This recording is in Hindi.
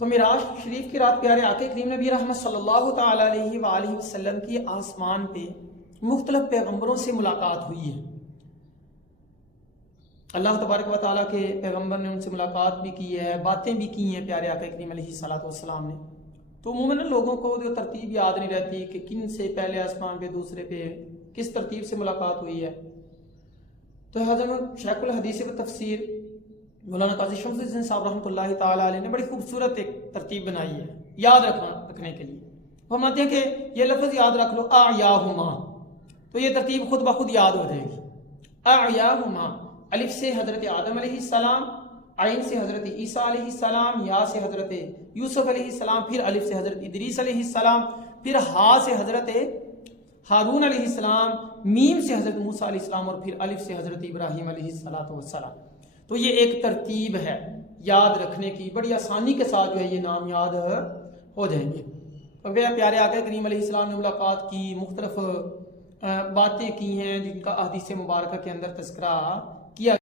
तो मिराज शरीफ की रात प्यारे आके करीम नबी रहमत सल्लल्लाहु ताला अलैहि वसल्लम की आसमान पे मुख्तलिफ पैगम्बरों से मुलाकात हुई है। अल्लाह तबारक व तआला के पैगम्बर ने उनसे मुलाकात भी की है, बातें भी की हैं प्यारे आका करीम अलैहिस्सलातु वस्सलाम ने। तो उमूमन लोगों को जो तरतीब याद नहीं रहती कि किन से पहले आसमान पे दूसरे पे किस तरतीब से मुलाकात हुई है। तो हज़रत शेखुल हदीस व तफसीर मौलाना काजी शम्सुद्दीन साहब रहमतुल्लाहि ताला अलैह ने बड़ी खूबसूरत एक तरतीब बनाई है याद रखने के लिए। फरमाते हैं कि ये लफ्ज़ याद रख लो, आयाहुमा, तो ये तरतीब खुद ब खुद याद हो जाएगी। आयाहुमा, अलिफ से हजरत आदम अलैहिस्सलाम, आइन से हजरत ईसा अलैहिस्सलाम, या से हजरत यूसुफ अलैहिस्सलाम, फिर अलिफ से हजरत इदरीस अलैहिस्सलाम, फिर हा से हजरत हारून अलैहिस्सलाम, मीम से हजरत मूसा अलैहिस्सलाम और फिर अलिफ से हजरत इब्राहीम अलैहिस्सलातु वस्सलाम। तो ये एक तरतीब है याद रखने की, बड़ी आसानी के साथ जो है ये नाम याद हो जाएंगे। तो वे प्यारे आका करीम अलैहिस्सलाम ने मुलाकात की, मुख्तलिफ बातें की हैं जिनका हदीस मुबारक के अंदर तज़किरा किया।